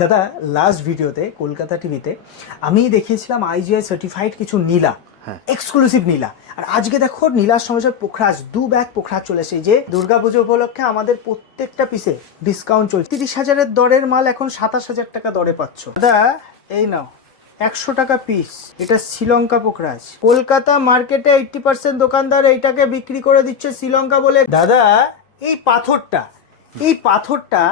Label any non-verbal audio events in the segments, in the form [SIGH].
দাদা লাস্ট ভিডিওতে কলকাতা টিভিতে আমি দেখিয়েছিলাম আইজিআই সার্টিফাইড কিছু নীলা হ্যাঁ। এক্সক্লুসিভ নীলা। আর আজকে দেখো নীলার সঙ্গে সঙ্গে পোখরাজ দু ব্যাগ পোখরাজ চলেছে যে দুর্গাপুজো উপলক্ষে আমাদের প্রত্যেকটা পিসে ডিসকাউন্ট চলছে। তিরিশ হাজারের দরের মাল এখন সাতাশ হাজার টাকা দরে পাচ্ছ। দাদা এই নাও একশো টাকা পিস এটা শ্রীলঙ্কা পোখরাজ। কলকাতা মার্কেটে এইটটি পার্সেন্ট দোকানদার এইটাকে বিক্রি করে দিচ্ছে শ্রীলঙ্কা বলে। দাদা এই পাথরটা এই পাথরটা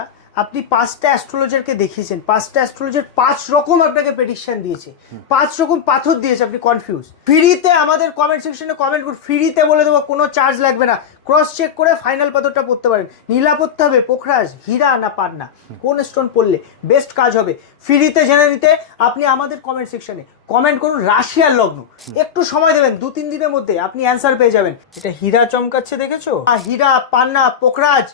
আপনি পাঁচটা অ্যাস্ট্রোলজারকে দেখিয়েছেন পাঁচটা অ্যাস্ট্রোলজার পাঁচ রকম আপনাকে প্রেডিকশন দিয়েছে পাঁচ রকম পাথর দিয়েছে আপনি কনফিউজ ফ্রিতে আমাদের কমেন্ট সেকশনে কমেন্ট করুন ফ্রিতে বলে দেবো কোনো চার্জ লাগবে না। ক্রস চেক করে ফাইনাল পাথরটা পড়তে পারেন। নীলা পড়তে হবে পোখরাজ হীরা না পান্না। কোন স্টোন পড়লে বেস্ট কাজ হবে। ফ্রিতে জেনে নিতে আপনি আমাদের কমেন্ট সেকশনে কমেন্ট করুন রাশিয়ার লগ্ন। একটু সময় দেবেন দু তিন দিনের মধ্যে আপনি অ্যান্সার পেয়ে যাবেন। এটা হীরা চমকাচ্ছে দেখেছ? হীরা পান্না পোখরাজ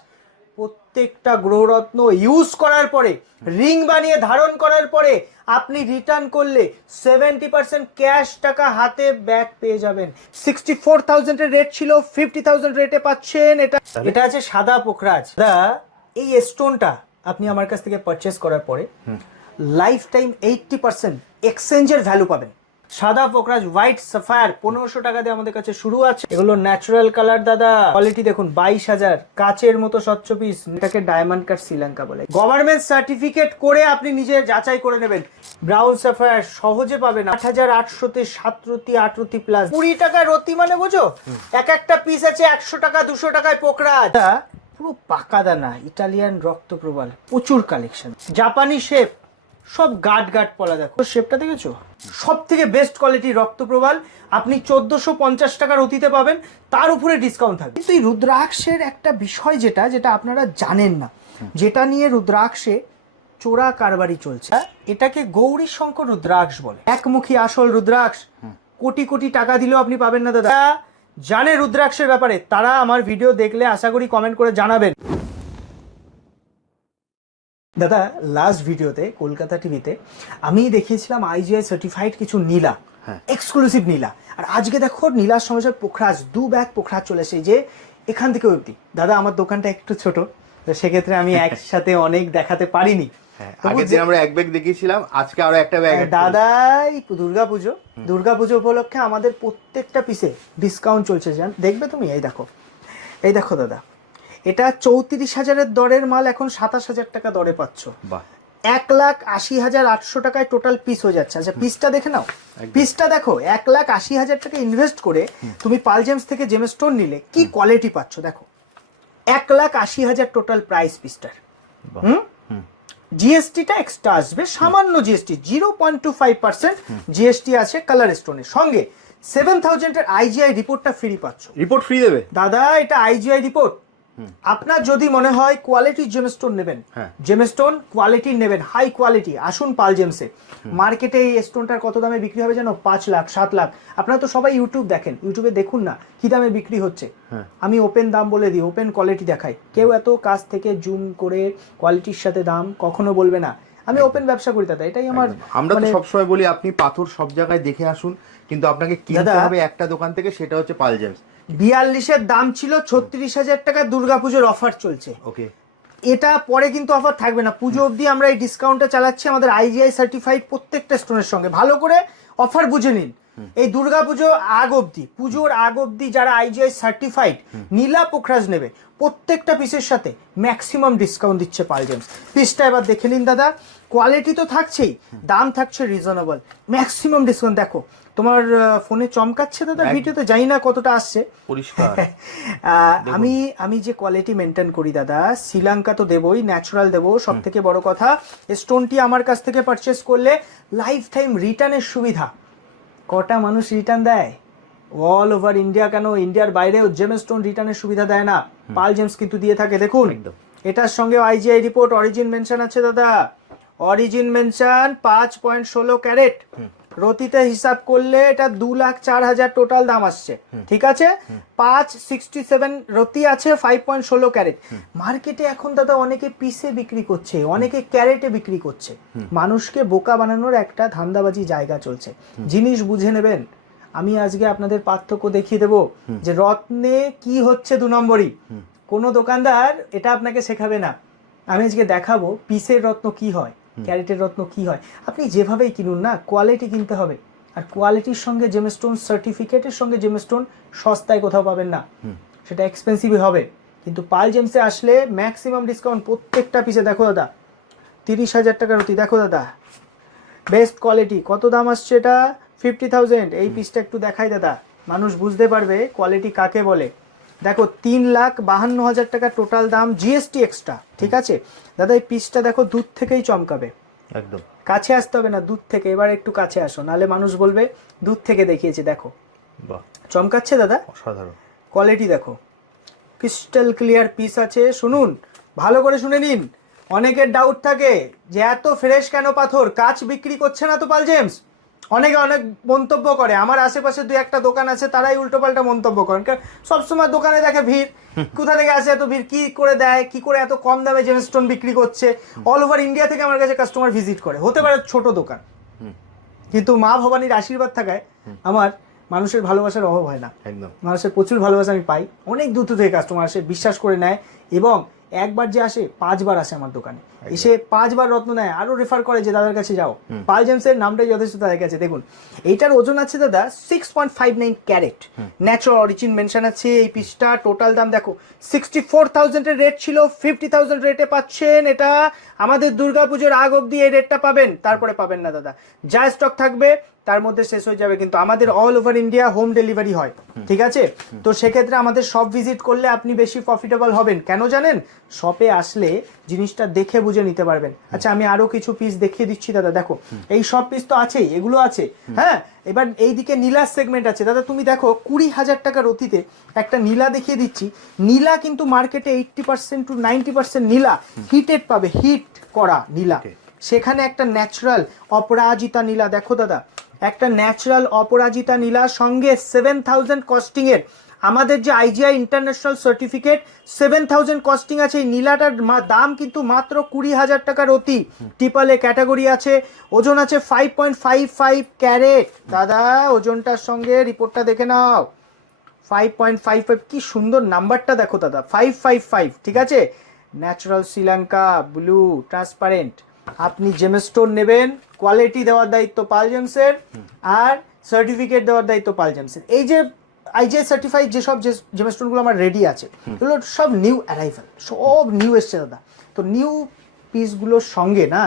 প্রত্যেকটা গ্রহরত্ন ইউজ করার পরে রিং বানিয়ে ধারণ করার পরে আপনি রিটার্ন করলে সেভেন্টি পার্সেন্ট ক্যাশ টাকা হাতে ব্যাক পেয়ে যাবেন। সিক্সটি ফোর থাউজেন্ডের রেট ছিল ফিফটি থাউজেন্ড রেটে পাচ্ছেন এটা এটা আছে সাদা পোখরাজ। দা এই স্টোনটা আপনি আমার কাছ থেকে পারচেস করার পরে লাইফ টাইম এইটটি পার্সেন্ট এক্সচেঞ্জের ভ্যালু পাবেন। সাদা পোকরাজ হোয়াইট সাফায়ার পনেরোশো টাকা দিয়ে আমাদের কাছে শুরু আছে। এগুলো ন্যাচারাল কালার দাদা। কোয়ালিটি দেখুন, বাইশ হাজার। কাচের মতো স্বচ্ছ পিস এটাকে ডায়মন্ড কাট শ্রীলঙ্কা বলে। গভর্নমেন্ট সার্টিফিকেট করে আপনি নিজে যাচাই করে নেবেন। ব্রাউন সাফায়ার সহজে পাবেন। আট হাজার আটশোতে সাত রতি আট প্লাস কুড়ি টাকা রতি মানে বোঝো? এক একটা পিস আছে একশো টাকা, দুশো টাকায় পোকরাজ। পুরো পাকা দানা ইটালিয়ান রক্ত প্রবাল, প্রচুর কালেকশন জাপানি শেপ সব গাট গাট পলা দেখো। শেপটা দেখেছ সব থেকে বেস্ট কোয়ালিটি রক্ত প্রবাল আপনি চোদ্দশো পঞ্চাশ টাকার অতীতে পাবেন তার উপরে ডিসকাউন্ট থাকবে। কিন্তু এই রুদ্রাক্ষের একটা বিষয় যেটা যেটা আপনারা জানেন না যেটা নিয়ে রুদ্রাক্ষে চোরা কারবারি চলছে এটাকে গৌরী শঙ্কর রুদ্রাক্ষ বলে। একমুখী আসল রুদ্রাক্ষ। কোটি কোটি টাকা দিলেও আপনি পাবেন না দাদা। জানে রুদ্রাক্ষের ব্যাপারে তারা আমার ভিডিও দেখলে আশা করি কমেন্ট করে জানাবেন। দাদা লাস্ট ভিডিওতে কলকাতা টিভিতে আমি দেখিয়েছিলাম আইজিআই সার্টিফাইড কিছু নীলা হ্যাঁ। এক্সক্লুসিভ নীলা। আর আজকে দেখো নীলার সঙ্গে পোখরাজ দু ব্যাগ পোখরাজ চলে এসে যে এখান থেকে অবধি। দাদা আমার দোকানটা একটু ছোট তো সেক্ষেত্রে আমি [LAUGHS] একসাথে অনেক দেখাতে পারিনি। হ্যাঁ, আগের দিন আমরা এক ব্যাগ দেখিয়েছিলাম আজকে আরও একটা ব্যাগ দাদাই দুর্গাপুজো দুর্গাপুজো উপলক্ষে আমাদের প্রত্যেকটা পিসে ডিসকাউন্ট চলছে দেখবে তুমি? এই দেখো। এই দেখো দাদা। এটা চৌত্রিশ হাজারের দরের মাল এখন সাতাশ হাজার টাকা দরে পাচ্ছ। বাহ। এক লাখ আশি হাজার আটশো টাকায় টোটাল পিস হয়ে যাচ্ছে। আচ্ছা পিসটা দেখে নাও। পিসটা দেখো এক লাখ আশি হাজার টাকা ইনভেস্ট করে তুমি পালজেমস থেকে জেমস্টোন নিলে কি কোয়ালিটি পাচ্ছ? দেখো এক লাখ আশি হাজার টোটাল প্রাইস পিসটার। হুম? জিএসটিটা এক্সট্রা আসবে সামান্য GST zero point two five percent GST আছে কালার স্টোনের সঙ্গে সেভেন থাউজেন্ডের আইজিআই রিপোর্টটা ফ্রি পাচ্ছ। রিপোর্ট ফ্রি দেবে? দাদা এটা আইজিআই রিপোর্ট আপনার যদি মনে হয় কোয়ালিটির জেমস্টোন নেবেন হ্যাঁ। জেমস্টোন কোয়ালিটির নেবেন হাই কোয়ালিটি আসুন পাল জেমসে মার্কেটে এই স্টোনটার কত দামে বিক্রি হবে জানো পাঁচ লাখ সাত লাখ। আপনারা তো সবাই ইউটিউব দেখেন ইউটিউবে দেখুন না কি দামে বিক্রি হচ্ছে। হ্যাঁ। আমি ওপেন দাম বলে দিই ওপেন কোয়ালিটি দেখাই। কেউ এত কাছ থেকে জুম করে কোয়ালিটির সাথে দাম কখনো বলবে না। আমি ওপেন ব্যবসা করি দাদা এটাই আমার আমরা তো মানে- সবসময় বলি আপনি পাথর সব জায়গায় দেখে আসুন কিন্তু আপনাকে কিনতে হবে একটা দোকান থেকে সেটা হচ্ছে পাল জেমস বিয়াল্লিশের দাম ছিল ছত্রিশ হাজার টাকা দুর্গাপুজোর অফার চলছে। ওকে এটা পরে কিন্তু অফার থাকবে না। পুজো অবধি আমরা এই ডিসকাউন্টটা চালাচ্ছি আমাদের আইজিআই সার্টিফাইড প্রত্যেকটা স্টোনের সঙ্গে। ভালো করে অফার বুঝে নিন। এই দুর্গাপুজো আগ অবধি পুজোর আগ অবধি যারা আইজিআই সার্টিফাইড নীলা পোখরাজ নেবে। প্রত্যেকটা পিসের সাথে ম্যাক্সিমাম ডিসকাউন্ট দিচ্ছে পালজেমস পিসটা এবার দেখে নিন দাদা। কোয়ালিটি তো থাকছেই দাম থাকছে রিজনেবল ম্যাক্সিমাম ডিসকাউন্ট দেখো তোমার ফোনে চমকাচ্ছে দাদা ভিডিওতে জানি না কতটা আসছে। পরিষ্কার। [LAUGHS] আমি আমি যে কোয়ালিটি মেনটেন করি দাদা শ্রীলঙ্কা তো দেবই ন্যাচারাল দেবো সব থেকে বড় কথা স্টোনটি আমার কাছ থেকে পারচেস করলে লাইফ টাইম রিটার্নের সুবিধা। কটা মানুষ রিটার্ন দেয়? অল ওভার ইন্ডিয়া কেন? ইন্ডিয়ার বাইরেও জেম স্টোন রিটার্নের সুবিধা দেয় না। পাল জেমস কিন্তু দিয়ে থাকে দেখুন। এটার সঙ্গে আইজিআই রিপোর্ট অরিজিন মেনশন আছে দাদা। অরিজিন মেনশন পাঁচ পয়েন্ট ষোলো ক্যারেট রতিতে হিসাব করলে এটা দু লাখ চার হাজার টোটাল দাম আসছে। ঠিক আছে? পাঁচ সিক্সটি সেভেন রতি আছে ফাইভ পয়েন্ট ষোলো ক্যারেট মার্কেটে এখন দাদা অনেকে পিসে বিক্রি করছে অনেকে ক্যারেটে বিক্রি করছে। মানুষকে বোকা বানানোর একটা ধান্দাবাজি জায়গা চলছে। জিনিস বুঝে নেবেন। আমি আজকে আপনাদের পার্থক্য দেখিয়ে দেবো যে রত্নে কি হচ্ছে দু নম্বরই। কোনো দোকানদার এটা আপনাকে শেখাবে না। আমি আজকে দেখাবো পিসের রত্ন কি হয়। ক্যারেটের রত্ন কি হয়? আপনি যেভাবেই কিনুন না কোয়ালিটি কিনতে হবে। আর কোয়ালিটির সঙ্গে জেমস্টোন সার্টিফিকেটের সঙ্গে জেমস্টোন সস্তায় কোথাও পাবেন না। সেটা এক্সপেন্সিভই হবে। কিন্তু পাল জেমসে আসলে ম্যাক্সিমাম ডিসকাউন্ট প্রত্যেকটা পিসে দেখো দাদা। তিরিশ হাজার টাকার অতি দেখো দাদা। বেস্ট কোয়ালিটি কত দাম আসছে এটা? ফিফটি থাউজেন্ড এই পিসটা একটু দেখাই দাদা। মানুষ বুঝতে পারবে কোয়ালিটি কাকে বলে। দেখো তিন লাখ বাহান্ন হাজার টাকা টোটাল দাম জিএসটি এক্সট্রা ঠিক আছে? দাদা এই পিসটা দেখো দূর থেকেই চমকাবে। একদম। কাছে আসতে হবে না দূর থেকে এবার একটু কাছে আসো নাহলে মানুষ বলবে দূর থেকে দেখিয়েছে দেখো। বাহ। চমকাচ্ছে দাদা? অসাধারণ। কোয়ালিটি দেখো। ক্রিস্টাল ক্লিয়ার পিস আছে শুনুন ভালো করে শুনে নিন। অনেকের ডাউট থাকে যে এত ফ্রেশ কেন পাথর? কাচ বিক্রি করছে না তো পাল জেমস? অনেকে অনেক মন্তব্য করে। আমার আশেপাশে দু একটা দোকান আছে তারাই উল্টোপাল্টা মন্তব্য করেন। কারণ সবসময় দোকানে দেখে ভিড়। কোথা থেকে আসে এত ভিড়? কি করে দেয়? কি করে এত কম দামে জেমস্টোন বিক্রি করছে? অল ওভার ইন্ডিয়া থেকে আমার কাছে কাস্টমার ভিজিট করে। হতে পারে ছোট দোকান। কিন্তু মা ভবানীর আশীর্বাদ থাকায় আমার মানুষের ভালোবাসার অভাব হয় না। একদম। মানুষের প্রচুর ভালোবাসা আমি পাই। অনেক দূর দূর থেকে কাস্টমার আসে বিশ্বাস করে নেয়। এবং একবার যে আসে পাঁচবার আসে আমার দোকানে। এসে পাঁচবার রত্ন নেয় আরও রেফার করে যে দাদার কাছে যাও। পাল জেমসের নামটাই যথেষ্ট তাদের কাছে। দেখুন এইটার ওজন আছে দাদা six point five nine carat. Natural origin mention আছে এই পিসটা টোটাল দাম দেখো সিক্সটি ফোর থাউজেন্ডের রেট ছিল ফিফটি থাউজেন্ড রেটে পাচ্ছেন এটা। আমাদের দুর্গাপুজোর আগ অব্দি এই রেটটা পাবেন তারপরে পাবেন না দাদা। যা স্টক থাকবে তার মধ্যে শেষ হয়ে যাবে কিন্তু আমাদের all over India home delivery হয় ঠিক আছে? তো সেক্ষেত্রে আমাদের শপ ভিজিট করলে আপনি বেশি প্রফিটেবল হবেন। কেন জানেন? শপে আসলে জিনিসটা দেখে বুঝে নিতে পারবেন। আচ্ছা আমি আরও কিছু পিস দেখিয়ে দিচ্ছি দাদা দেখো। এই সব পিস তো আছেই এগুলো আছে। হ্যাঁ এবার এইদিকে নীলার সেগমেন্ট আছে। দাদা তুমি দেখো কুড়ি হাজার টাকার অতীতে একটা নীলা দেখিয়ে দিচ্ছি। নীলা কিন্তু মার্কেটে eighty percent to ninety percent Nila. Heated পাবে হিট করা নীলা। সেখানে একটা ন্যাচারাল অপরাজিতা নীলা। দেখো দাদা একটা ন্যাচারাল অপরাজিতা নীলার সঙ্গে সেভেন থাউজেন্ড কস্টিংয়ের আমাদের যে IGI international certificate seven thousand costing আছে, এই নীলাটার দাম কিন্তু মাত্র কুড়ি হাজার টাকার অতি। টিপালে ক্যাটাগরি আছে, ওজন আছে five point five five carat দাদা, ওজনটার সঙ্গে রিপোর্টটা দেখে নাও। ফাইভ পয়েন্ট ফাইভ ফাইভ কি সুন্দর নাম্বারটা দেখো দাদা ফাইভ ফাইভ ফাইভ ঠিক আছে? ন্যাচারাল শ্রীলঙ্কা ব্লু ট্রান্সপারেন্ট আপনি জেমস্টোন নেবেন কোয়ালিটি দেওয়ার দায়িত্ব পাল জেমসের, আর সার্টিফিকেট দেওয়ার দায়িত্ব পাল জেমসের। এই যে আইজিআই সার্টিফাইড যেসব যে জেমস্টোনগুলো আমার রেডি আছে এগুলো সব নিউ অ্যারাইভাল সব নিউ এসছে দাদা। তো নিউ পিসগুলোর সঙ্গে না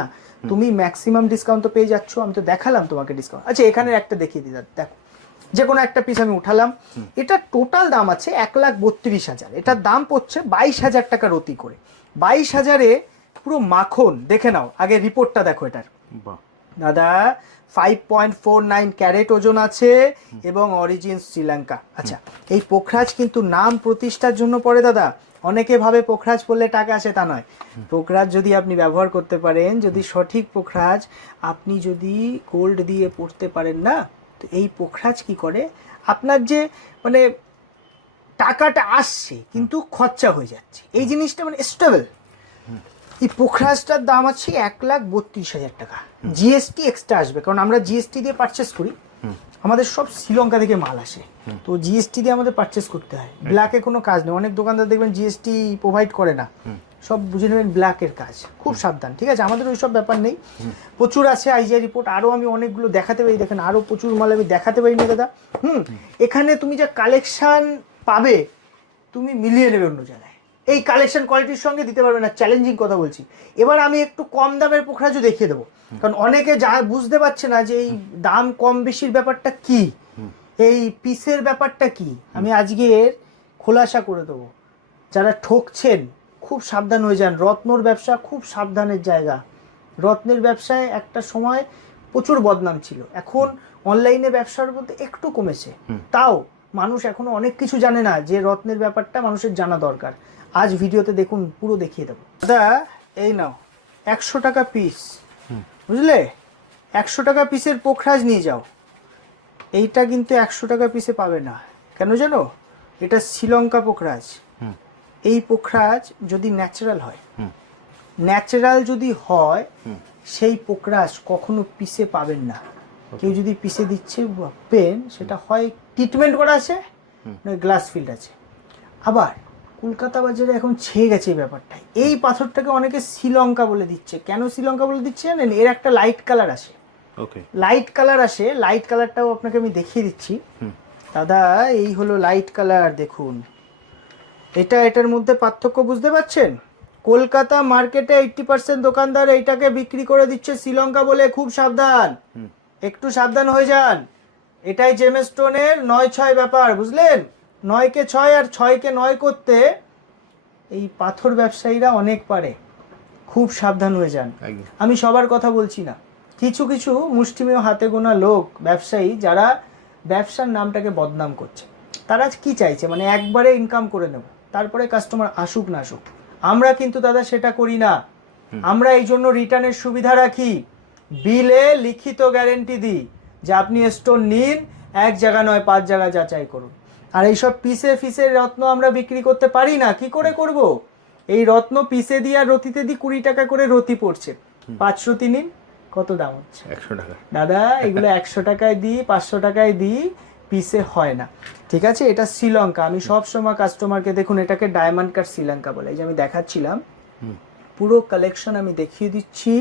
তুমি ম্যাক্সিমাম ডিসকাউন্ট তো পেয়ে যাচ্ছ আমি তো দেখালাম তোমাকে ডিসকাউন্ট আচ্ছা এখানে একটা দেখিয়ে দিই দাদা, দেখো। যে কোনো একটা পিস আমি উঠালাম এটা টোটাল দাম আছে এক লাখ বত্রিশ হাজার। এটার দাম পড়ছে বাইশ হাজার টাকা রতি করে। বাইশ হাজারে পুরো মাখন দেখে নাও আগে রিপোর্টটা দেখো এটার। বাহ। দাদা five point four nine carat ওজন আছে এবং অরিজিন শ্রীলঙ্কা আচ্ছা এই পোখরাজ কিন্তু নাম প্রতিষ্ঠার জন্য পড়ে দাদা। অনেকে ভাবে পোখরাজ পড়লে টাকা আসে, তা নয়। পোখরাজ যদি আপনি ব্যবহার করতে পারেন, যদি সঠিক পোখরাজ, আপনি যদি গোল্ড দিয়ে পড়তে পারেন না, তো এই পোখরাজ কি করে? আপনার যে মানে টাকাটা আসছে, কিন্তু খরচা হয়ে যাচ্ছে। এই জিনিসটা মানে স্টেবল এই পোখরাজটার দাম আছে এক লাখ বত্রিশ হাজার টাকা। জিএসটি এক্সট্রা আসবে কারণ আমরা জিএসটি দিয়ে পারচেস করি। আমাদের সব শ্রীলঙ্কা থেকে মাল আসে। তো জিএসটি দিয়ে আমাদের পারচেস করতে হয়। ব্ল্যাকে কোনো কাজ নেই। অনেক দোকানদার দেখবেন জিএসটি প্রোভাইড করে না। সব বুঝে নেবেন ব্ল্যাকের কাজ। খুব সাবধান ঠিক আছে? আমাদের ওই সব ব্যাপার নেই। প্রচুর আছে আইজিআই রিপোর্ট আরও আমি অনেকগুলো দেখাতে পারি। দেখেন আরও প্রচুর মাল আমি দেখাতে পারি না দাদা। হুম এখানে তুমি যা কালেকশন পাবে তুমি মিলিয়ে নেবে অন্য জায়গায়। এই কালেকশন কোয়ালিটির সঙ্গে দিতে পারবে না চ্যালেঞ্জিং কথা বলছি। এবার আমি একটু কম দামের পোখরাজও দেখিয়ে দেবো। কারণ অনেকে যা বুঝতে পারছে না যে এই দাম কম বেশির ব্যাপারটা কি? এই পিসের ব্যাপারটা কি? আমি আজকের খোলাসা করে দেবো। যারা ঠকছেন খুব সাবধান হয়ে যান। রত্নর ব্যবসা খুব সাবধানের জায়গা। রত্নের ব্যবসায় একটা সময় প্রচুর বদনাম ছিল। এখন অনলাইনে ব্যবসার মধ্যে একটু কমেছে। তাও মানুষ এখনও অনেক কিছু জানে না যে রত্নের ব্যাপারটা মানুষের জানা দরকার। আজ ভিডিওতে দেখুন পুরো দেখিয়ে দেবো। দাদা এই নাও একশো টাকা পিস বুঝলে? একশো টাকা পিসের পোখরাজ নিয়ে যাও। এইটা কিন্তু একশো টাকা পিসে পাবে না। কেন জানো? এটা শ্রীলঙ্কা পোখরাজ। হুম। এই পোখরাজ যদি ন্যাচারাল হয় ন্যাচারাল যদি হয় সেই পোকরাজ কখনো পিসে পাবেন না। কেউ যদি পিসে দিচ্ছে পেন সেটা হয় ট্রিটমেন্ট করা আছে নয় গ্লাস ফিল্ড আছে। আবার কলকাতা বাজারে এখন ছেয়ে গেছে এই ব্যাপারটা। এই পাথরটাকে অনেকে শ্রীলঙ্কা বলে দিচ্ছে। কেন শ্রীলঙ্কা বলে দিচ্ছে জানেন? এর একটা লাইট কালার আসে। ওকে লাইট কালার আসে। লাইট কালারটাও আপনাকে আমি দেখিয়ে দিচ্ছি। দাদা এই হলো লাইট কালার দেখুন। এটা এটার মধ্যে পার্থক্য বুঝতে পারছেন? কলকাতা মার্কেটে এইটটি পার্সেন্ট দোকানদার এইটাকে বিক্রি করে দিচ্ছে শ্রীলঙ্কা বলে। খুব সাবধান। একটু সাবধান হয়ে যান। এটাই জেমস স্টোনের নয় ছয় ব্যাপার বুঝলেন? নয়কে ছয় আর ছয়কে নয় করতে এই পাথর ব্যবসায়ীরা অনেক পারে। খুব সাবধান হয়ে যান। আমি সবার কথা বলছি না। কিছু কিছু মুষ্টিমেয় হাতে গোনা লোক ব্যবসায়ী যারা ব্যবসার নামটাকে বদনাম করছে। তারা কি চাইছে? মানে একবারে ইনকাম করে নেব তারপরে কাস্টমার আসুক না আসুক। আমরা কিন্তু দাদা সেটা করি না। আমরা এই জন্য রিটার্নের সুবিধা রাখি। বিলে লিখিত গ্যারেন্টি দিই যে আপনি স্টোন নিন এক জায়গা নয় পাঁচ জায়গা যাচাই করুন। আর এইসব পিসে ফিসের রত্ন আমরা বিক্রি করতে পারি না কি করে করব? এই রত্ন পিসে দিয়ে আর রতিতে দিয়ে কুড়ি টাকা করে রতি পড়ছে। পাঁচশো রতি নিন কত দাম হচ্ছে? একশো টাকা। দাদা এগুলো একশো টাকায় দিই পাঁচশো টাকায় দিই পিসে হয় না। ঠিক আছে? এটা শ্রীলঙ্কা। আমি সব সময় কাস্টমারকে দেখুন এটাকে ডায়মন্ড কাট শ্রীলঙ্কা বলে। এই যে আমি দেখাচ্ছিলাম পুরো কালেকশন আমি দেখিয়ে দিচ্ছি।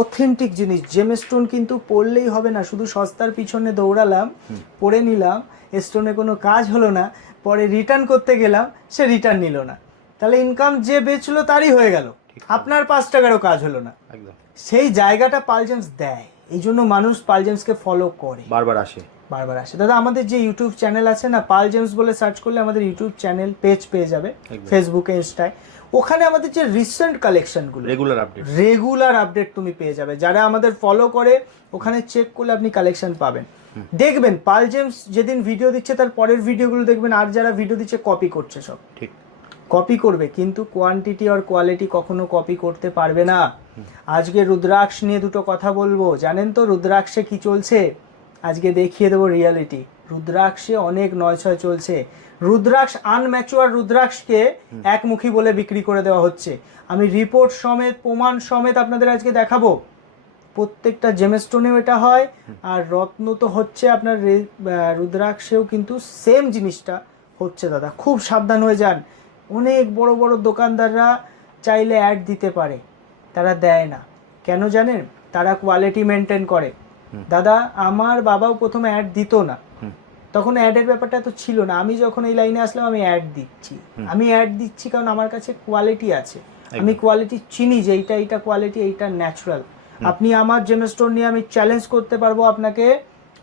অথেন্টিক জিনিস। জেমস্টোন কিন্তু পড়লেই হবে না। শুধু সস্তার পিছনে দৌড়ালাম পড়ে নিলাম। স্টোনে কোনো কাজ হলো না পরে রিটার্ন করতে গেলাম সে রিটার্ন নিল না। তাহলে ইনকাম যে বেচলো তারই হয়ে গেল। আপনার পাঁচ টাকারও কাজ হলো না। একদম। সেই জায়গাটা পালজেমস দেয়। এই জন্য মানুষ পালজেমসকে ফলো করে। বারবার আসে। বারবার আসে। দাদা আমাদের যে ইউটিউব চ্যানেল আছে না পাল জেমস বলে সার্চ করলে আমাদের ইউটিউব চ্যানেল পেজ পেয়ে যাবে। ফেসবুকে ইনস্টায় ওখানে আমাদের যে রিসেন্ট কালেকশনগুলো রেগুলার আপডেট রেগুলার আপডেট তুমি পেয়ে যাবে। যারা আমাদের ফলো করে ওখানে চেক করলে আপনি কালেকশন পাবেন। দেখবেন পাল জেমস যেদিন ভিডিও দিচ্ছে তার পরের ভিডিওগুলো দেখবেন আর যারা ভিডিও দিচ্ছে কপি করছে সব। ঠিক। কপি করবে কিন্তু কোয়ান্টিটি আর কোয়ালিটি কখনো কপি করতে পারবে না। আজকে রুদ্রাক্ষ নিয়ে দুটো কথা বলব। জানেন তো রুদ্রাক্ষে কি চলছে? আজকে দেখিয়ে দেবো রিয়ালিটি রুদ্রাক্ষে অনেক নয় ছয় চলছে। রুদ্রাক্ষ আনম্যাচুয়ার রুদ্রাক্ষকে একমুখী বলে বিক্রি করে দেওয়া হচ্ছে। আমি রিপোর্ট সমেত প্রমাণ সমেত আপনাদের আজকে দেখাবো। প্রত্যেকটা জেমস্টোনেও এটা হয় আর রত্ন তো হচ্ছে আপনার রুদ্রাক্ষেও কিন্তু সেম জিনিসটা হচ্ছে দাদা। খুব সাবধান হয়ে যান। অনেক বড় বড় দোকানদাররা চাইলে অ্যাড দিতে পারে তারা দেয় না। কেন জানেন? তারা কোয়ালিটি মেনটেন করে। দাদা আমার বাবাও প্রথমে অ্যাড দিত না। তখন অ্যাডের ব্যাপারটা তো ছিল না। আমি যখন এই লাইনে আসলাম আমি অ্যাড দিচ্ছি। আমি অ্যাড দিচ্ছি কারণ আমার কাছে কোয়ালিটি আছে। আমি কোয়ালিটি চিনি যে এইটা এইটা কোয়ালিটি এইটা ন্যাচারাল আপনি আমার জেমস্টোন নিয়ে আমি চ্যালেঞ্জ করতে পারব আপনাকে।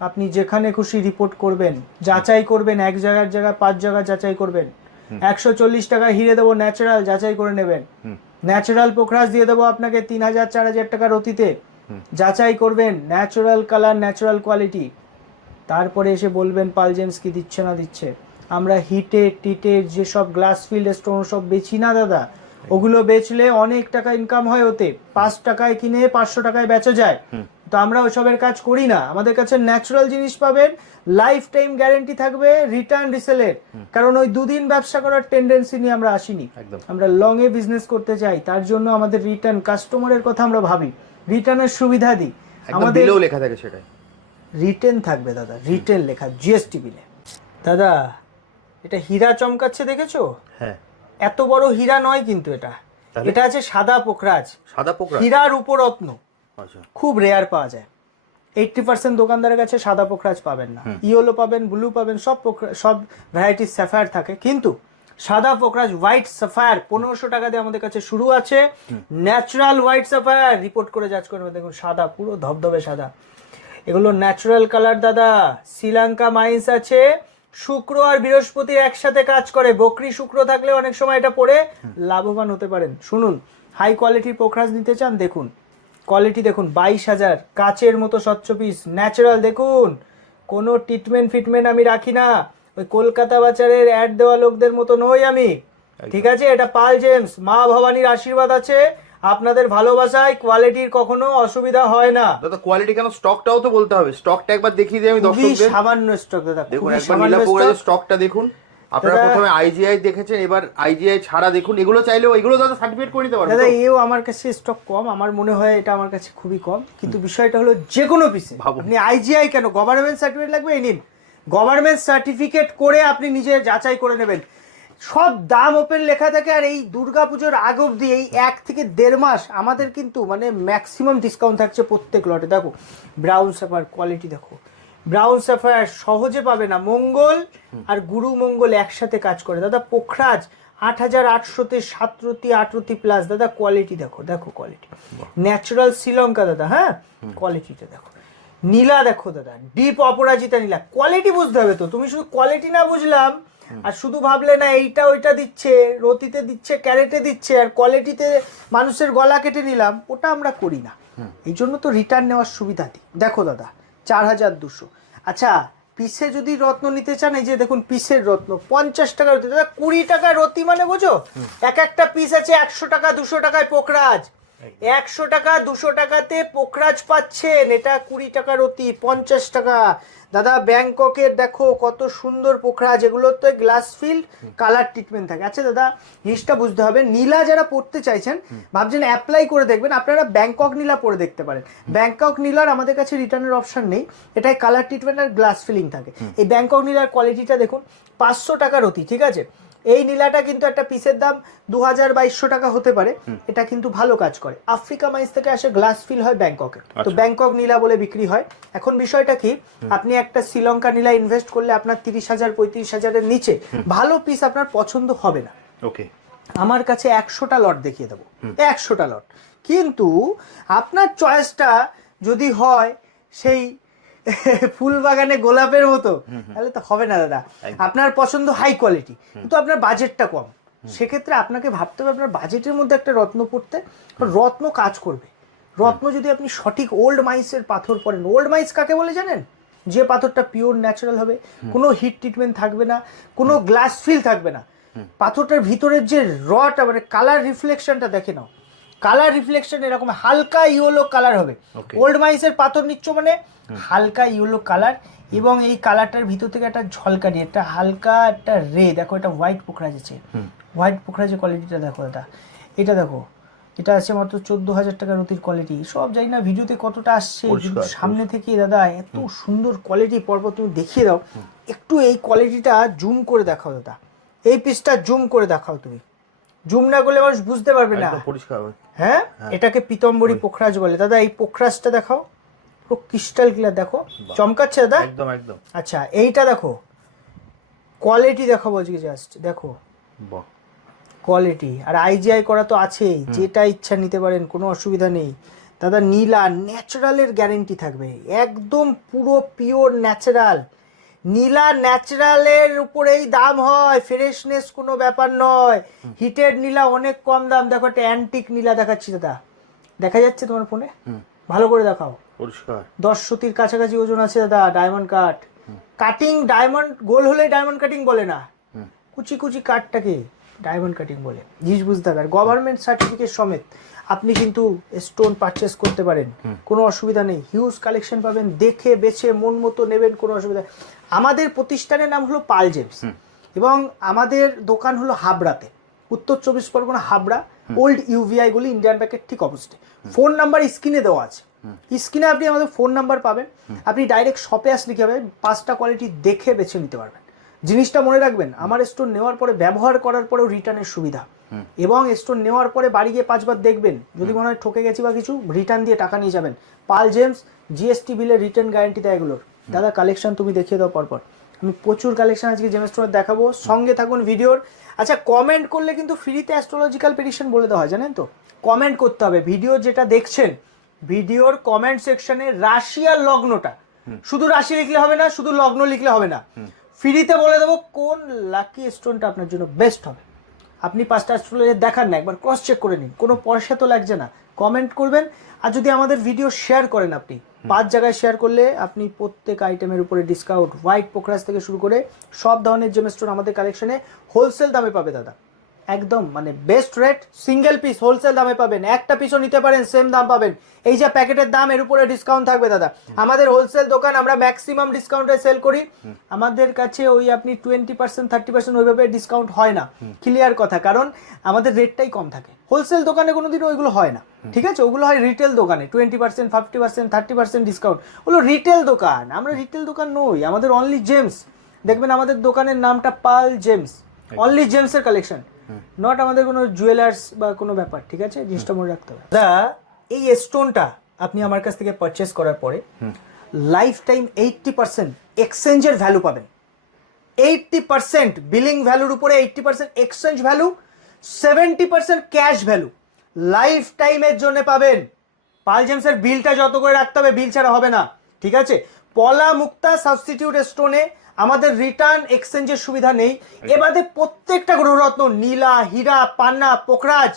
আপনি যেখানে খুশি রিপোর্ট করবেন যাচাই করবেন এক জায়গার জায়গায় পাঁচ জায়গা যাচাই করবেন। একশো চল্লিশ টাকা হিরে দেবো ন্যাচারাল যাচাই করে নেবেন। ন্যাচারাল পোখরাজ দিয়ে দেবো আপনাকে তিন হাজার চার হাজার টাকার অতীতে। যাচাই করবেন ন্যাচারাল কালার ন্যাচারাল কোয়ালিটি তারপরে এসে বলবেন পাল জেমস কি দিচ্ছে না দিচ্ছে। আমরা হিটে টিটে যেসব গ্লাস ফিল্ড স্টোন সব বেছি না দাদা। ওগুলো বেচলে অনেক টাকা ইনকাম হয় ওতে। পাঁচ টাকায় কিনে পাঁচশো টাকায় বেচা যায়। তো আমরা ওসবের কাজ করি না। আমাদের কাছে ন্যাচারাল জিনিস পাবেন লাইফ টাইম গ্যারেন্টি থাকবে রিটার্ন রিসেলের কারণ ওই দুদিন ব্যবসা করার টেন্ডেন্সি নিয়ে আমরা আসিনি। আমরা লং এ বিজনেস করতে চাই তার জন্য আমাদের রিটার্ন কাস্টমারের কথা আমরা ভাবি। রিটার্নের সুবিধা দিই। আমাদের লেখা থাকে সেটাই। রিটেন থাকবে দাদা রিটেন লেখা জিএসটি বিলে দাদা এটা হীরা চমকাচ্ছে দেখেছ? হ্যাঁ। এত বড় হীরা নয় কিন্তু এটা। এটা আছে সাদা পোখরাজ। সাদা পোকরা হীরার উপরত্ন। আচ্ছা। খুব রেয়ার পাওয়া যায়। এইটটি পার্সেন্ট দোকানদারের কাছে সাদা পোখরাজ পাবেন না। ইয়েলো পাবেন ব্লু পাবেন সব পোখরা- সব ভ্যারাইটিস স্যাফায়ার থাকে। কিন্তু সাদা পোখরাজ হোয়াইট সাফায়ার পনেরোশো টাকা দিয়ে আমাদের কাছে শুরু আছে। ন্যাচারাল হোয়াইট সাফায়ার রিপোর্ট করে যাচ করবে। দেখুন সাদা পুরো ধবধবে সাদা। এগুলো ন্যাচারাল কালার দাদা। শ্রীলঙ্কা মাইন্স আছে। শুক্র আর বৃহস্পতি একসাথে কাজ করে। বকরি শুক্র থাকলে অনেক সময় এটা পরে লাভবান হতে পারেন। শুনুন হাই কোয়ালিটির পোখরাজ নিতে চান দেখুন। কোয়ালিটি দেখুন বাইশ হাজার। কাচের মতো স্বচ্ছ পিস ন্যাচারাল দেখুন। কোনো ট্রিটমেন্ট ফিটমেন্ট আমি রাখি না। ওই কলকাতা বাজারের অ্যাড দেওয়া লোকদের মতো নই আমি। ঠিক আছে? এটা পাল জেমস মা ভবানীর আশীর্বাদ আছে। আপনাদের ভালোবাসায় কোয়ালিটির কখনো অসুবিধা হয় না। দাদা কোয়ালিটি কেন? স্টকটাও তো বলতে হবে। স্টকটা একবার দেখিয়ে দিই আমি খুবই দর্শকদের। সামান্য স্টক দাদা দেখুন একবার নীলা। স্টকটা দেখুন। আপনারা প্রথমে আইজিআই দেখেছেন এবার আইজিআই ছাড়া দেখুন। এগুলো চাইলেও এগুলো দাদা সার্টিফিকেট করে নিতে পারবেন দাদা? এও আমার কাছে স্টক কম। আমার মনে হয় এটা আমার কাছে খুবই কম। কিন্তু বিষয়টা হলো যে কোনো পিসে। আপনি আইজিআই কেন? গভর্নমেন্ট সার্টিফিকেট লাগবে? এই নিন। গভর্নমেন্ট সার্টিফিকেট করে আপনি নিজে যাচাই করে নেবেন। সব দাম ওপেন লেখা থাকে আর এই দুর্গাপুজোর আগ অবধি এই এক থেকে দেড় মাস আমাদের কিন্তু মানে ম্যাক্সিমাম ডিসকাউন্ট থাকছে প্রত্যেক লটে দেখো ব্রাউন সাফার কোয়ালিটি দেখো। ব্রাউন সাফার সহজে পাবে না মঙ্গল আর গুরু মঙ্গল একসাথে কাজ করে। দাদা পোখরাজ আট হাজার আটশোতে সাতরতি আটরতি প্লাস দাদা কোয়ালিটি দেখো দেখো কোয়ালিটি ন্যাচারাল শ্রীলঙ্কা দাদা হ্যাঁ? কোয়ালিটিটা দেখো। নীলা দেখো দাদা ডিপ অপরাজিতা নীলা। কোয়ালিটি বুঝতে হবে তো। তুমি শুধু কোয়ালিটি না বুঝলাম আর শুধু ভাবলে না এইটা ওইটা দিচ্ছে রতিতে দিচ্ছে ক্যারেটে দিচ্ছে আর কোয়ালিটিতে মানুষের গলা কেটে নিলাম ওটা আমরা করি না। এই জন্য তো রিটার্ন নেওয়ার সুবিধা দিই। দেখো দাদা চার হাজার দুশো। আচ্ছা পিসে যদি রত্ন নিতে চান এই যে দেখুন পিসের রত্ন পঞ্চাশ টাকা রতি। দাদা কুড়ি টাকা রতি মানে বোঝো? এক একটা পিস আছে একশো টাকা দুশো টাকায় পোকরাজ একশো টাকা দুশো টাকাতে পোকরাজ পাচ্ছেন। এটা কুড়ি টাকার অতি পঞ্চাশ টাকা। দাদা ব্যাংককের দেখো কত সুন্দর পোখরাজ। এগুলোতে গ্লাস ফিল্ড কালার ট্রিটমেন্ট থাকে। আচ্ছা দাদা জিনিসটা বুঝতে হবে। নীলা যারা পড়তে চাইছেন ভাবছেন অ্যাপ্লাই করে দেখবেন। আপনারা ব্যাংকক নীলা পরে দেখতে পারেন। ব্যাংকক নীলার আমাদের কাছে রিটার্নের অপশন নেই। এটাই কালার ট্রিটমেন্ট আর গ্লাস ফিলিং থাকে। এই ব্যাংকক নীলার কোয়ালিটিটা দেখুন পাঁচশো টাকার অতি ঠিক আছে? এই নীলাটা কিন্তু একটা পিসের দাম দু হাজার বাইশশো টাকা হতে পারে। এটা কিন্তু ভালো কাজ করে। আফ্রিকা মাইন্স থেকে আসে গ্লাস ফিল হয় ব্যাংককে। তো আচ্ছা। ব্যাংকক নীলা বলে বিক্রি হয়। এখন বিষয়টা কি? আপনি একটা শ্রীলঙ্কা নীলা ইনভেস্ট করলে আপনার তিরিশ হাজার পঁয়ত্রিশ হাজারের নিচে ভালো পিস আপনার পছন্দ হবে না। ওকে। আমার কাছে একশোটা লট দেখিয়ে দেবো। একশোটা লট কিন্তু আপনার চয়েসটা যদি হয় সেই [LAUGHS] ফুল বাগানে গোলাপের মতো। তাহলে তো হবে না দাদা। আপনার পছন্দ হাই কোয়ালিটি কিন্তু আপনার বাজেটটা কম। সেক্ষেত্রে আপনাকে ভাবতে হবে আপনার বাজেটের মধ্যে একটা রত্ন পড়তে রত্ন কাজ করবে। রত্ন যদি আপনি সঠিক ওল্ড মাইসের পাথর পড়েন ওল্ড মাইস কাকে বলে জানেন? যে পাথরটা পিওর ন্যাচারাল হবে কোনো হিট ট্রিটমেন্ট থাকবে না কোনো গ্লাস ফিল থাকবে না। পাথরটার ভিতরের যে রটা মানে কালার রিফ্লেকশনটা দেখে নাও। কালার রিফ্লেকশন এরকম হালকা ইয়েলো কালার হবে। ওল্ড মাইসের পাথর নিচ্ছ মানে হালকা ইয়েলো কালার এবং এই কালারটার ভিতর থেকে একটা ঝলকানি একটা হালকা একটা রে। দেখো এটা হোয়াইট পোখরাজ আছে হোয়াইট পোখরাজের কোয়ালিটিটা দেখো এটা। এটা দেখো এটা আছে মাত্র চোদ্দ হাজার টাকার অতির কোয়ালিটি সব জানি না ভিডিওতে কতটা আসছে সামনে থেকে দাদা এত সুন্দর কোয়ালিটি পরপর তুমি দেখিয়ে দাও। একটু এই কোয়ালিটিটা জুম করে দেখাও দাদা। এই পিসটা জুম করে দেখাও তুমি। জুম না করলে মানুষ বুঝতে পারবে না। পরিষ্কার। হবে হ্যাঁ? এটাকে পিতম্বরী পোখরাজ বলে। দাদা এই পোখরাজটা দেখাও। পুরো ক্রিস্টাল ক্লিয়ার দেখো। চমকাচ্ছে দাদা? একদম একদম। আচ্ছা এইটা দেখো। কোয়ালিটি দেখো বলছি জাস্ট দেখো। বাহ। কোয়ালিটি। আর আইজিআই করা তো আছেই। যেটা ইচ্ছা নিতে পারেন কোনো অসুবিধা নেই। দাদা নীলা ন্যাচারালের গ্যারেন্টি থাকবে। একদম পুরো পিওর ন্যাচারাল নীলা ন্যাচারালের উপরেই দাম হয় ফ্রেশনেস কোনো ব্যাপার নয়। হিটেড নীলা অনেক কম দাম। দেখো একটা অ্যান্টিক নীলা দেখাচ্ছি দাদা। দেখা যাচ্ছে তোমার ফোনে ভালো করে দেখাও। পরিষ্কার। দশ সতির কাছাকাছি ওজন আছে দাদা ডায়মন্ড কাট কাটিং ডায়মন্ড গোল হলে ডায়মন্ড কাটিং বলে না। কুচি কুচি কাটটাকে ডায়মন্ড কাটিং বলে। জিনিস বুঝতে হবে। আর গভর্নমেন্ট সার্টিফিকেট সমেত আপনি কিন্তু স্টোন পারচেস করতে পারেন। কোনো অসুবিধা নেই। হিউজ কালেকশন পাবেন। দেখে বেছে মন মতো নেবেন কোনো অসুবিধা। আমাদের প্রতিষ্ঠানের নাম হলো পাল জেমস এবং আমাদের দোকান হলো হাবড়াতে। উত্তর চব্বিশ পরগনা হাবড়া ওল্ড ইউভিআই গুলি ইন্ডিয়ান ব্যাংকের ঠিক অপোজিটে। ফোন নাম্বার স্ক্রিনে দেওয়া আছে। স্ক্রিনে আপনি আমাদের ফোন নাম্বার পাবেন। আপনি ডাইরেক্ট শপে আসলে কি হবে? পাঁচটা কোয়ালিটি দেখে বেছে নিতে পারবেন। জিনিসটা মনে রাখবেন আমার স্টোর নেওয়ার পরে ব্যবহার করার পরেও রিটার্নের সুবিধা। এবং স্টোর নেওয়ার পরে বাড়ি গিয়ে পাঁচবার দেখবেন যদি মনে হয় ঠকে গেছি বা কিছু রিটার্ন দিয়ে টাকা নিয়ে যাবেন। পাল জেমস জিএসটি বিলের রিটার্ন গ্যারান্টি দেয় এগুলোর। দাদা কালেকশন তুমি দেখিয়ে দাও পরপর। আমি প্রচুর কালেকশন আজকে জেমস স্টোরে দেখাবো। সঙ্গে থাকুন ভিডিওর। আচ্ছা কমেন্ট করলে কিন্তু ফ্রিতে অ্যাস্ট্রোলজিক্যাল প্রেডিকশন বলে দেওয়া হয় জানেন তো? কমেন্ট করতে হবে। ভিডিও যেটা দেখছেন ভিডিওর কমেন্ট সেকশনে রাশি আর লগ্নটা। শুধু রাশি লিখলে হবে না শুধু লগ্ন লিখলে হবে না। ফ্রিতে বলে দেবো কোন লাকি স্টোনটা আপনার জন্য বেস্ট হবে। আপনি পাঁচটা অ্যাস্ট্রোলজি দেখান না একবার ক্রস চেক করে নিন। কোনো পয়সা তো লাগছে না। কমেন্ট করবেন। আর যদি আমাদের ভিডিও শেয়ার করেন আপনি পাঁচ জায়গায় শেয়ার করলে আপনি প্রত্যেক আইটেমের উপরে ডিসকাউন্ট হোয়াইট পোকরাজ থেকে শুরু করে সব ধরনের জেমস্টোন আমাদের কালেকশনে হোলসেল দামে পাবে দাদা। একদম মানে best rate single piece wholesale দামে পাবেন। একটা পিসও নিতে পারেন সেম দাম পাবেন। এই যে প্যাকেটের দাম এর উপরে ডিসকাউন্ট থাকবে দাদা। আমাদের হোলসেল দোকান আমরা ম্যাক্সিমাম ডিসকাউন্টে সেল করি। আমাদের কাছে ওই আপনি টোয়েন্টি পার্সেন্ট থার্টি পার্সেন্ট ওইভাবে ডিসকাউন্ট হয় না। ক্লিয়ার কথা কারণ আমাদের রেটটাই কম থাকে। হোলসেল দোকানে কোনোদিনও ওইগুলো হয় না। ঠিক আছে? ওগুলো হয় রিটেল দোকানে। Twenty percent fifty percent thirty percent discount ওগুলো রিটেল দোকান। আমরা রিটেল দোকান নই। আমাদের অনলি জেমস দেখবেন আমাদের দোকানের নামটা পাল জেমস অনলি জেমসের কালেকশন নট আমাদের কোনো জুয়েলার্স বা কোনো ব্যাপার, ঠিক আছে? জিনিসটা মনে রাখতে হবে। দাদা, এই স্টোনটা আপনি আমার কাছ থেকে পারচেস করার পরে লাইফ টাইম এইটটি পার্সেন্ট এক্সচেঞ্জের ভ্যালু পাবেন। এইটটি পার্সেন্ট বিলিং ভ্যালুর উপরে eighty percent exchange value seventy percent cash value life টাইমের জন্য পাবেন। পাল জেমসের বিলটা যত করে রাখতে হবে বিল ছাড়া হবে না, ঠিক আছে? পলা মুক্তা সাবস্টিটিউট স্টোনে আমাদের রিটার্ন এক্সচেঞ্জের সুবিধা নেই। এবারে প্রত্যেকটা গ্রহরত্ন, নীলা, হীরা, পান্না, পোকরাজ,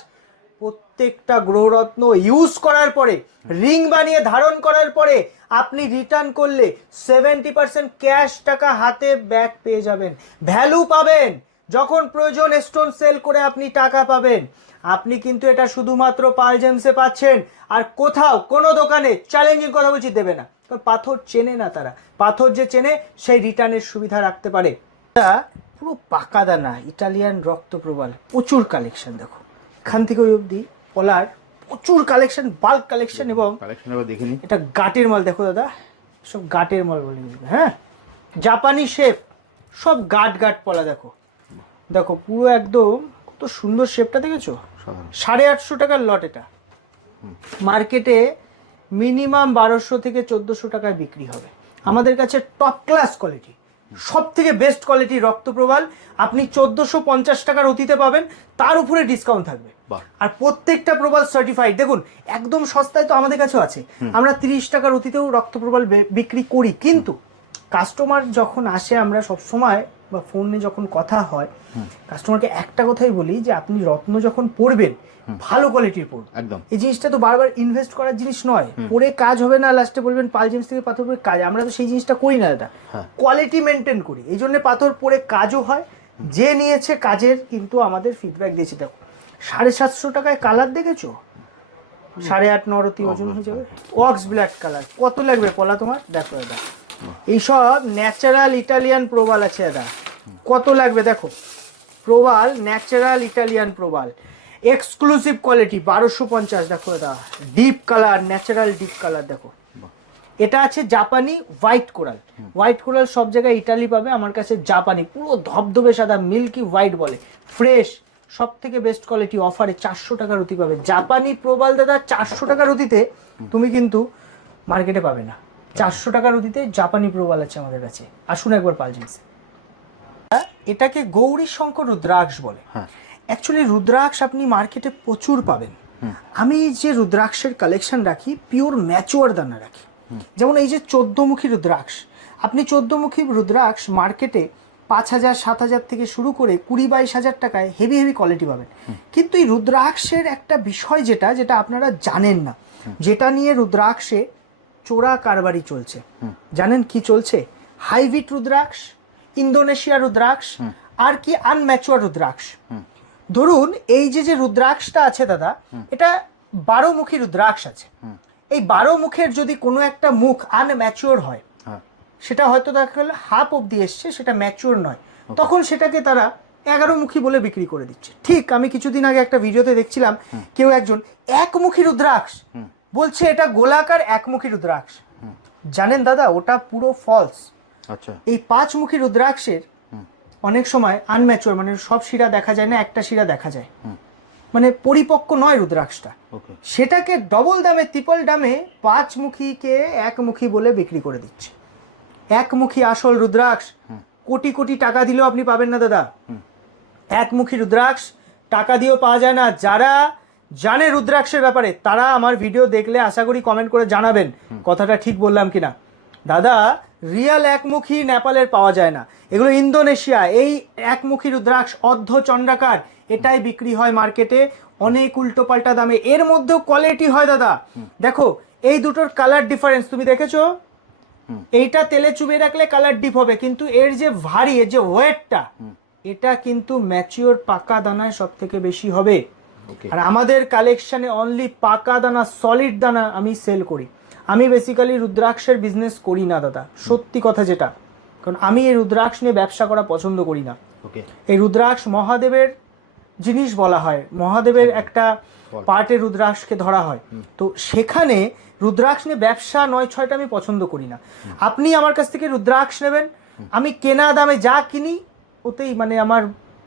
প্রত্যেকটা গ্রহরত্ন ইউজ করার পরে রিং বানিয়ে ধারণ করার পরে, আপনি রিটার্ন করলে সেভেন্টি পার্সেন্ট ক্যাশ টাকা হাতে ব্যাক পেয়ে যাবেন। ভ্যালু পাবেন। যখন প্রয়োজন স্টোন সেল করে আপনি টাকা পাবেন। আপনি কিন্তু এটা শুধুমাত্র পাল জেমসে পাচ্ছেন। আর কোথাও কোনো দোকানে চ্যালেঞ্জিং কথা বলছি দেবে না। কারণ পাথর চেনে না তারা। পাথর যে চেনে সেই রিটার্নের সুবিধা রাখতে পারে। এটা পুরো পাকা দানা ইটালিয়ান রক্ত প্রবাল প্রচুর কালেকশন দেখো। এখান থেকে ওই অবধি পলার প্রচুর কালেকশন বাল্ক কালেকশন এবং এটা গাটের মাল দেখো দাদা সব গাটের মাল বলে হ্যাঁ? জাপানি শেপ সব গাট গাট পলা দেখো। দেখো পুরো একদম কত সুন্দর শেপটা দেখেছ? সাড়ে আটশো টাকার লট এটা। মার্কেটে মিনিমাম বারোশো থেকে চোদ্দোশো টাকায় বিক্রি হবে। আমাদের কাছে টপ ক্লাস কোয়ালিটি সব থেকে বেস্ট কোয়ালিটি রক্তপ্রবাল আপনি চোদ্দোশো পঞ্চাশ টাকার অতীতে পাবেন তার উপরে ডিসকাউন্ট থাকবে। আর প্রত্যেকটা প্রবাল সার্টিফাইড দেখুন একদম সস্তায় তো আমাদের কাছেও আছে। আমরা তিরিশ টাকার অতীতেও রক্তপ্রবাল বিক্রি করি। কিন্তু কাস্টমার যখন আসে আমরা সব সময় বা ফোনে যখন কথা হয় কাস্টমারকে একটা কথাই বলি যে আপনি রত্ন যখন পড়বেন ভালো কোয়ালিটির পড়বেন একদম। এই জিনিসটা তো বারবার ইনভেস্ট করার জিনিস নয়। পরে কাজ হবে না লাস্টে বলবেন পাল জিনিস থেকে পাথর পরে কাজ। আমরা তো সেই জিনিসটা করি না হ্যাঁ। কোয়ালিটি মেনটেন করি। এই জন্য পাথর পরে কাজও হয়। যে নিয়েছে কাজের কিন্তু আমাদের ফিডব্যাক দিয়েছে দেখো সাড়ে সাতশো টাকায় কালার দেখেছ? সাড়ে আট নরতি ওজন হয়ে যাবে। ওয়াক্স ব্ল্যাক কালার কত লাগবে পলা তোমার? দেখো দাদা। এইসব ন্যাচারাল ইটালিয়ান প্রবাল আছে দাদা। কত লাগবে দেখো? প্রবাল ন্যাচারাল ইটালিয়ান প্রবাল এক্সক্লুসিভ কোয়ালিটি বারোশো পঞ্চাশ দেখো দাদা। Deep colour natural deep colour দেখো। এটা আছে জাপানি হোয়াইট কোরাল হোয়াইট কোরাল সব জায়গায় ইটালি পাবে আমার কাছে জাপানি পুরো ধবধবে সাদা মিল্কি হোয়াইট বলে। ফ্রেশ সব থেকে বেস্ট কোয়ালিটি অফারে চারশো টাকার অতি পাবে। জাপানি প্রবাল দাদা চারশো টাকার অতিতে তুমি কিন্তু মার্কেটে পাবে না। চারশো টাকার অতিতে জাপানি প্রবাল আছে আমাদের কাছে। আসুন একবার পাল পালজেন্সে এটাকে গৌরী শঙ্কর রুদ্রাক্ষ বলে। অ্যাকচুয়ালি রুদ্রাক্ষ আপনি মার্কেটে প্রচুর পাবেন। আমি যে রুদ্রাক্ষের কালেকশন রাখি পিওর ম্যাচুয়ার দানা রাখি। যেমন এই যে চোদ্দমুখী রুদ্রাক্ষ। আপনি চোদ্দমুখী রুদ্রাক্ষ মার্কেটে পাঁচ হাজার সাত হাজার থেকে শুরু করে কুড়ি বাইশ হাজার টাকায় হেভি হেভি কোয়ালিটি পাবেন। কিন্তু এই রুদ্রাক্ষের একটা বিষয় যেটা যেটা আপনারা জানেন না যেটা নিয়ে রুদ্রাক্ষে চোরা কারবারি চলছে। জানেন কি চলছে? হাইভিট রুদ্রাক্ষ ইন্দোনেশিয়া রুদ্রাক্ষ আর কি আনম্যাচুয়ার রুদ্রাক্ষ। ধরুন এই যে যে রুদ্রাক্ষটা আছে দাদা এটা বারো মুখী রুদ্রাক্ষ আছে। এই বারো মুখের যদি কোনো একটা মুখ আনম্যাচুয়ার হয় হ্যাঁ। সেটা হয়তো দেখা গেল হাফ অব্দি এসছে সেটা ম্যাচিওর নয়। তখন সেটাকে তারা এগারো মুখী বলে বিক্রি করে দিচ্ছে। ঠিক আমি কিছুদিন আগে একটা ভিডিওতে দেখছিলাম কেউ একজন একমুখী রুদ্রাক্ষ। বলছে এটা গোলাকার একমুখী রুদ্রাক্ষ। জানেন দাদা ওটা পুরো ফলস আচ্ছা। এই পাঁচমুখী রুদ্রাক্ষের অনেক সময় আনম্যাচুয়ার মানে সব শিরা দেখা যায় না একটা শিরা দেখা যায়। মানে পরিপক্ক নয় রুদ্রাক্ষটা। ওকে। সেটাকে ডবল দামে ত্রিপল দামে পাঁচমুখীকে একমুখী বলে বিক্রি করে দিচ্ছে। একমুখী আসল রুদ্রাক্ষ। কোটি কোটি টাকা দিলেও আপনি পাবেন না দাদা। একমুখী রুদ্রাক্ষ টাকা দিয়েও পাওয়া যায় না। যারা জানে রুদ্রাক্ষের ব্যাপারে তারা আমার ভিডিও দেখলে আশা করি কমেন্ট করে জানাবেন কথাটা ঠিক বললাম কিনা। দাদা রিয়াল একমুখী নেপালের পাওয়া যায় না। এগুলো ইন্দোনেশিয়া এই একমুখী রুদ্রাক্ষ অর্ধ চন্ডাকার এটাই বিক্রি হয় মার্কেটে অনেক উল্টোপাল্টা দামে। এর মধ্যেও কোয়ালিটি হয় দাদা। দেখো এই দুটোর কালার ডিফারেন্স তুমি দেখেছ? এইটা তেলে চুবিয়ে রাখলে কালার ডিপ হবে কিন্তু এর যে ভারী এর যে ওয়েটটা এটা কিন্তু ম্যাচিওর পাকা দানায় সব থেকে বেশি হবে। আর আমাদের কালেকশনে অনলি পাকা দানা সলিড দানা আমি সেল করি। আমি বেসিক্যালি রুদ্রাক্ষের বিজনেস করি না দাদা। সত্যি কথা যেটা। কারণ আমি এই রুদ্রাক্ষ নিয়ে ব্যবসা করা পছন্দ করি না। এই রুদ্রাক্ষ মহাদেবের জিনিস বলা হয়। মহাদেবের একটা পার্টে রুদ্রাক্ষকে ধরা হয়। তো সেখানে রুদ্রাক্ষ নিয়ে ব্যবসা নয় ছয়টা আমি পছন্দ করি না। আপনি আমার কাছ থেকে রুদ্রাক্ষ নেবেন। আমি কেনা দামে যা কিনি ওতেই মানে আমার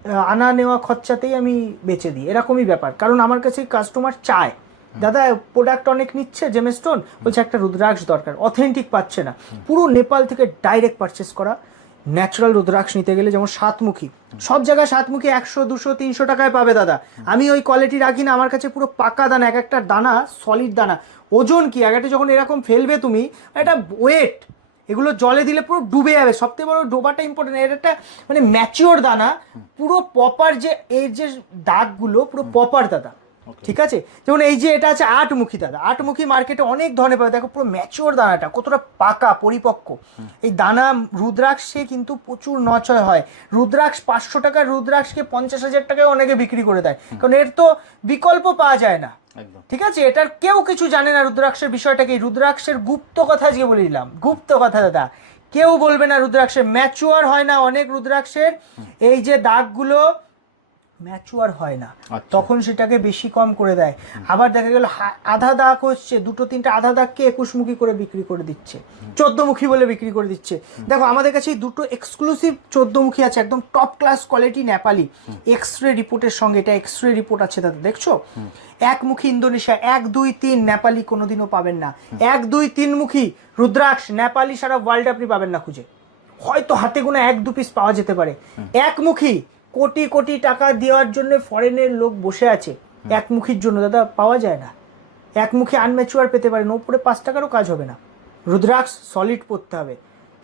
আনা নেওয়া খরচাতেই আমি বেচে দিই। এরকমই ব্যাপার। কারণ আমার কাছে কাস্টমার চায়। দাদা প্রোডাক্ট অনেক নিচ্ছে জেমেস্টোন বলছে, একটা রুদ্রাক্ষ দরকার। অথেন্টিক পাচ্ছে না। পুরো নেপাল থেকে ডাইরেক্ট পারচেস করা ন্যাচারাল রুদ্রাক্ষ নিতে গেলে যেমন সাতমুখী। সব জায়গায় সাতমুখী একশো, দুশো, তিনশো টাকায় পাবে দাদা। আমি ওই কোয়ালিটি রাখি না। আমার কাছে পুরো পাকা দানা, এক একটা দানা সলিড দানা। ওজন কি? এক একটা যখন এরকম ফেলবে তুমি, একটা ওয়েট এগুলো জলে দিলে পুরো ডুবে যাবে। সবথেকে বড় ডোবাটা ইম্পর্টেন্ট এর একটা মানে ম্যাচিওর দানা পুরো প্রপার যে এর যে দাগগুলো পুরো প্রপার দাদা। ঠিক আছে? যেমন এই যে এটা আছে আটমুখী দাদা। আটমুখী মার্কেটে অনেক ধরনের পাবে। দেখো পুরো ম্যাচিওর দানাটা কতটা পাকা পরিপক্ক। এই দানা রুদ্রাক্ষে কিন্তু প্রচুর নচয় হয়। রুদ্রাক্ষ পাঁচশো টাকার রুদ্রাক্ষকে পঞ্চাশ হাজার টাকায় অনেকে বিক্রি করে দেয়। কারণ এর তো বিকল্প পাওয়া যায় না। ঠিক আছে? এটার কেউ কিছু জানে না রুদ্রাক্ষের বিষয়টাকে। রুদ্রাক্ষের গুপ্ত কথা আজকে বলে দিলাম। গুপ্ত কথা দাদা। কেউ বলবে না রুদ্রাক্ষের। ম্যাচুয়ার হয় না অনেক রুদ্রাক্ষের। এই যে দাগগুলো ম্যাচুয়ার হয় না। আচ্ছা। তখন সেটাকে বেশি কম করে দেয়। আবার দেখা গেল আধা দাগ হচ্ছে দুটো তিনটা আধা দাগকে একুশমুখী করে বিক্রি করে দিচ্ছে। চোদ্দমুখী বলে বিক্রি করে দিচ্ছে। দেখো আমাদের কাছে এই দুটো এক্সক্লুসিভ চোদ্দমুখী আছে একদম top class quality Nepali. X ray রিপোর্টের সঙ্গে এটা এক্স রে রিপোর্ট আছে তাতে দেখছ? একমুখী ইন্দোনেশিয়া এক দুই তিন নেপালি কোনোদিনও পাবেন না। এক দুই তিন মুখী রুদ্রাক্ষ নেপালি সারা ওয়ার্ল্ড আপনি পাবেন না খুঁজে। হয়তো হাতে গোনা এক দু পিস পাওয়া যেতে পারে। একমুখী কোটি কোটি টাকা দেওয়ার জন্য ফরেনের লোক বসে আছে। একমুখীর জন্য দাদা পাওয়া যায় না। একমুখী আনম্যাচুয়ার পেতে পারেন ওপরে পাঁচ টাকারও কাজ হবে না। রুদ্রাক্ষ সলিড পড়তে হবে।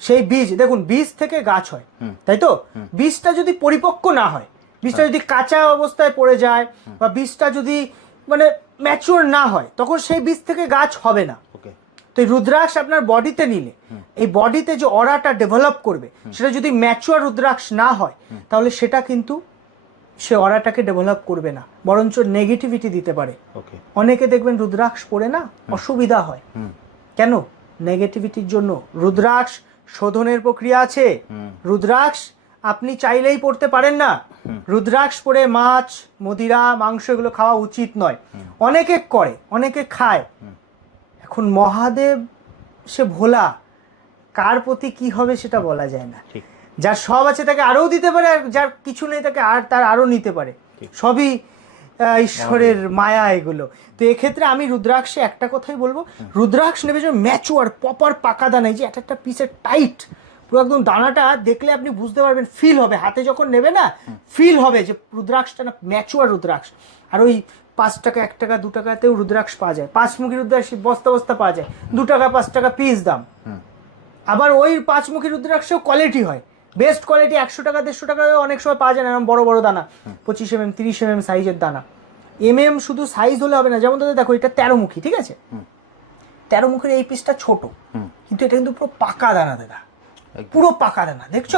সেই বীজ দেখুন বীজ থেকে গাছ হয় তাই তো? বীজটা যদি পরিপক্ক না হয় বীজটা যদি কাঁচা অবস্থায় পড়ে যায় বা বীজটা যদি মানে ম্যাচিওর না হয় তখন সেই বীজ থেকে গাছ হবে না। তো এই রুদ্রাক্ষ আপনার বডিতে নিলে এই বডিতে যে অরাটা ডেভেলপ করবে সেটা যদি ম্যাচুয়ার রুদ্রাক্ষ না হয় তাহলে সেটা কিন্তু সে অরাটাকে ডেভেলপ করবে না বরঞ্চ নেগেটিভিটি দিতে পারে। অনেকে দেখবেন রুদ্রাক্ষ পরে না অসুবিধা হয়। কেন? নেগেটিভিটির জন্য। রুদ্রাক্ষ শোধনের প্রক্রিয়া আছে। রুদ্রাক্ষ আপনি চাইলেই পড়তে পারেন না। রুদ্রাক্ষ পরে মাছ মদিরা মাংস এগুলো খাওয়া উচিত নয়। অনেকে করে অনেকে খায়। এখন মহাদেব সে ভোলা কার প্রতি কি হবে সেটা বলা যায় না। যার সব আছে তাকে আরও দিতে পারে আর যার কিছু নেই তাকে আর তার আরও নিতে পারে। সবই ঈশ্বরের মায়া এগুলো। তো এক্ষেত্রে আমি রুদ্রাক্ষে একটা কথাই বলব। রুদ্রাক্ষ নেবে যে ম্যাচুয়ার প্রপার পাকা দানা এই যে একটা একটা পিসের টাইট পুরো একদম দানাটা দেখলে আপনি বুঝতে পারবেন ফিল হবে। হাতে যখন নেবে না ফিল হবে যে রুদ্রাক্ষটা না ম্যাচুয়ার রুদ্রাক্ষ। আর ওই পাঁচ টাকা এক টাকা দু টাকাতেও রুদ্রাক্ষ পাওয়া যায়। পাঁচ মুখী রুদ্রাক্ষ বস্তা বস্তা পাওয়া যায়। দু টাকা পাঁচ টাকা পিস দাম। আবার ওই পাঁচমুখী রুদ্রাক্ষেও কোয়ালিটি হয়। বেস্ট কোয়ালিটি একশো টাকা দেড়শো টাকা অনেক সময় পাওয়া যায় না এরকম বড় বড় দানা। পঁচিশ এম এম তিরিশ এম এম সাইজের দানা। এম এম শুধু সাইজ হলে হবে না যেমন দাদা দেখো এটা তেরো মুখী ঠিক আছে? তেরো মুখের এই পিসটা ছোট। কিন্তু এটা কিন্তু পুরো পাকা দানা দাদা। পুরো পাকা দানা দেখছ?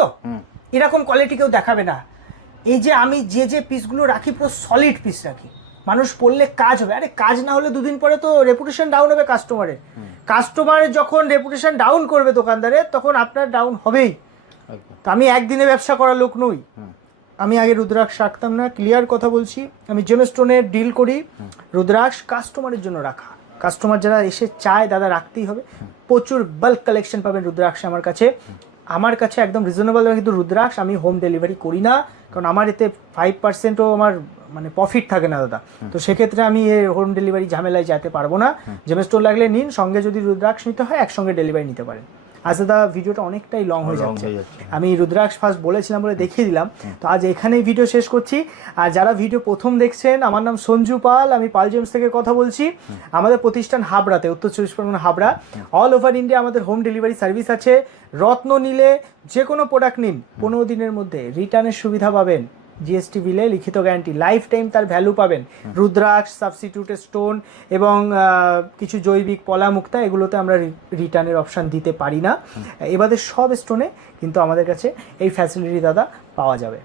এরকম কোয়ালিটি কেউ দেখাবে না। এই যে আমি যে যে পিসগুলো রাখি পুরো সলিড পিস রাখি। মানুষ পড়লে কাজ হবে। আরে কাজ না হলে দুদিন পরে তো রেপুটেশন ডাউন হবে কাস্টমারের কাস্টমারের যখন রেপুটেশন ডাউন করবে দোকানদারের তখন আপনার ডাউন হবেই। তো আমি একদিনে ব্যবসা করা লোক নই। আমি আগে রুদ্রাক্ষ রাখতাম না ক্লিয়ার কথা বলছি। আমি জেমস্টোনের ডিল করি। রুদ্রাক্ষ কাস্টমারের জন্য রাখা। কাস্টমার যারা এসে চায় দাদা রাখতেই হবে। প্রচুর বাল্ক কালেকশন পাবেন রুদ্রাক্ষ আমার কাছে। আমার কাছে একদম রিজনেবল কিন্তু রুদ্রাক্ষ আমি হোম ডেলিভারি করি না। কারণ আমার এতে ফাইভ পার্সেন্টও আমার মানে প্রফিট থাকে না দাদা। তো সেক্ষেত্রে আমি এই হোম ডেলিভারি ঝামেলায় যেতে পারব না। জেমস্টোর লাগলে নিন সঙ্গে যদি রুদ্রাক্ষ নিতে হয় একসঙ্গে ডেলিভারি নিতে পারেন। আজ দাদা ভিডিওটা অনেকটাই লং হয়ে যাচ্ছে। আমি রুদ্রাক্ষ ফার্স্ট বলেছিলাম বলে দেখিয়ে দিলাম। তো আজ এখানেই ভিডিও শেষ করছি। আর যারা ভিডিও প্রথম দেখছেন আমার নাম সঞ্জু পাল আমি পাল জেমস থেকে কথা বলছি। আমাদের প্রতিষ্ঠান হাবড়াতে উত্তর চব্বিশ Pargana Habra. All over India আমাদের হোম ডেলিভারি সার্ভিস আছে। রত্ন নিলে যে কোনো প্রোডাক্ট নিন পনেরো দিনের মধ্যে রিটার্নের সুবিধা পাবেন। জিএসটি বিলে লিখিত গ্যারান্টি লাইফ টাইম তার ভ্যালু পাবেন। রুদ্রাক্ষ সাবস্টিটিউটেড স্টোন এবং কিছু জৈবিক পলামুক্তা এগুলোতে আমরা রিটার্নের অপশান দিতে পারি না। এবারে সব স্টোনে কিন্তু আমাদের কাছে এই ফ্যাসিলিটি দাদা পাওয়া যাবে।